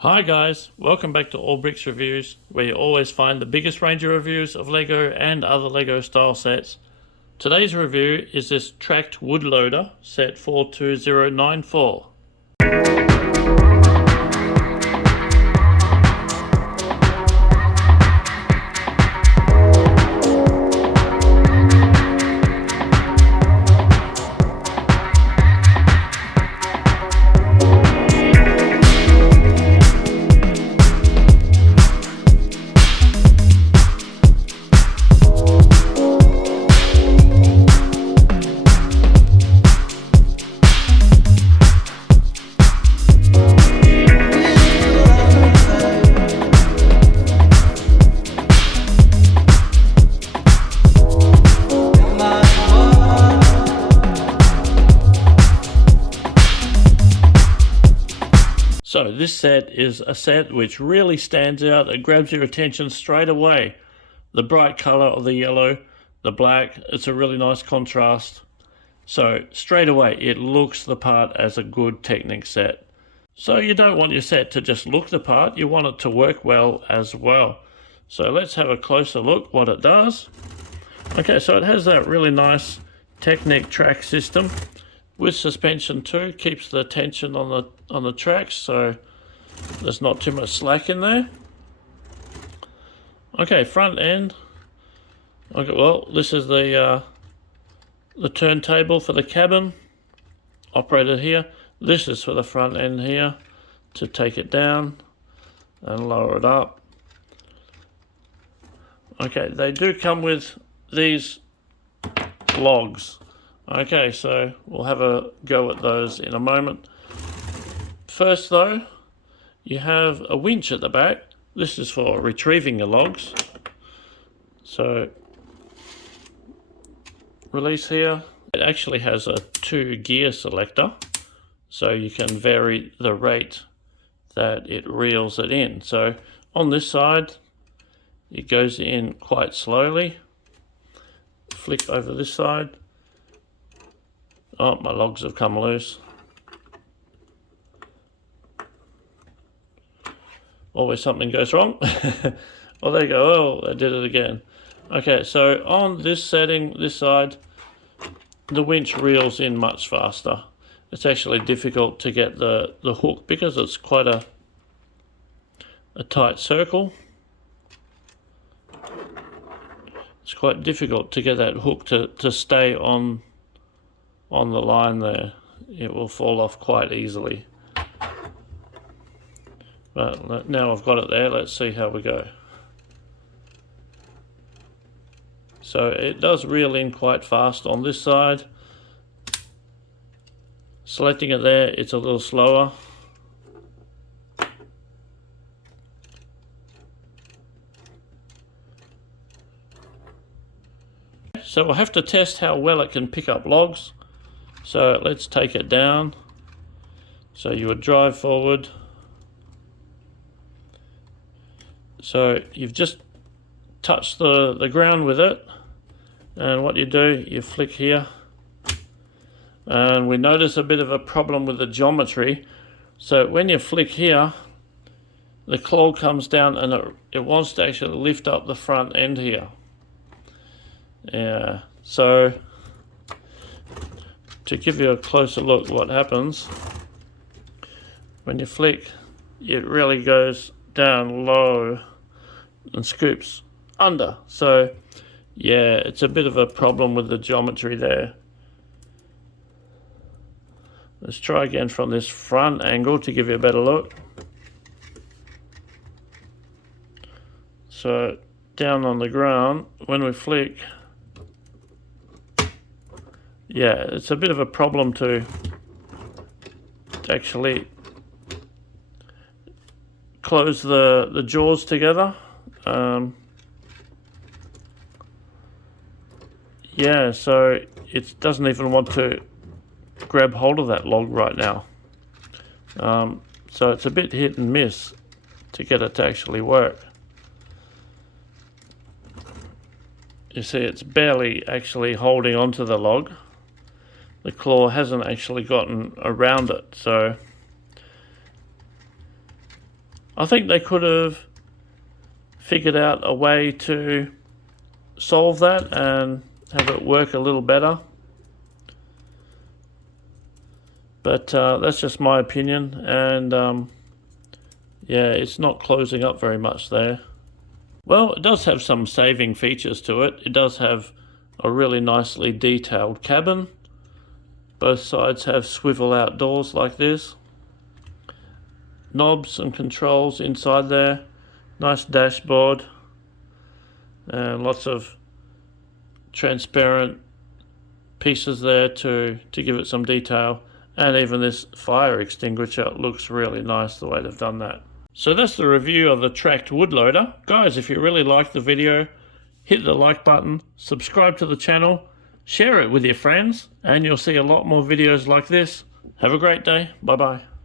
Hi guys, welcome back to All Bricks Reviews, where you always find the biggest range of reviews of LEGO and other LEGO style sets. Today's review is this tracked wood loader, set 42094. So this set is a set which really stands out. It grabs your attention straight away. The bright colour of the yellow, the black, it's a really nice contrast. So straight away it looks the part as a good Technic set. So you don't want your set to just look the part, you want it to work well as well. So let's have a closer look what it does. Okay, so it has that really nice Technic track system with suspension too, keeps the tension on the tracks, so there's not too much slack in there. Okay, front end. Okay, well, this is the turntable for the cabin, operated here. This is for the front end here to take it down and lower it up. Okay, they do come with these logs. Okay, so we'll have a go at those in a moment. First though, you have a winch at the back. This is for retrieving the logs. So, release here. It actually has a 2-gear selector, so you can vary the rate that it reels it in. So on this side, it goes in quite slowly. Flick over this side. Oh, my logs have come loose. Always something goes wrong. Well, there you go. Oh, I did it again. Okay, so on this setting, this side, the winch reels in much faster. It's actually difficult to get the hook because it's quite a tight circle. It's quite difficult to get that hook to stay on the line there. It will fall off quite easily. But now I've got it there, let's see how we go. So it does reel in quite fast on this side. Selecting it there, it's a little slower. So we'll have to test how well it can pick up logs. So let's take it down. So you would drive forward. So you've just touched the ground with it. And what you do, you flick here. And we notice a bit of a problem with the geometry. So when you flick here, the claw comes down and it wants to actually lift up the front end here. Yeah, so to give you a closer look what happens, when you flick, it really goes down low and scoops under. So yeah, it's a bit of a problem with the geometry there. Let's try again from this front angle to give you a better look. So down on the ground, when we flick, yeah, it's a bit of a problem to actually close the jaws together. Yeah, so it doesn't even want to grab hold of that log right now. So it's a bit hit and miss to get it to actually work. You see it's barely actually holding onto the log. The claw hasn't actually gotten around it, so I think they could have figured out a way to solve that and have it work a little better. But that's just my opinion, and yeah, it's not closing up very much there. Well, it does have some saving features to it. It does have a really nicely detailed cabin. Both sides have swivel out doors like this. Knobs and controls inside there. Nice dashboard. And lots of transparent pieces there to give it some detail. And even this fire extinguisher looks really nice the way they've done that. So that's the review of the tracked wood loader. Guys, if you really liked the video, hit the like button, subscribe to the channel, share it with your friends, and you'll see a lot more videos like this. Have a great day. Bye bye.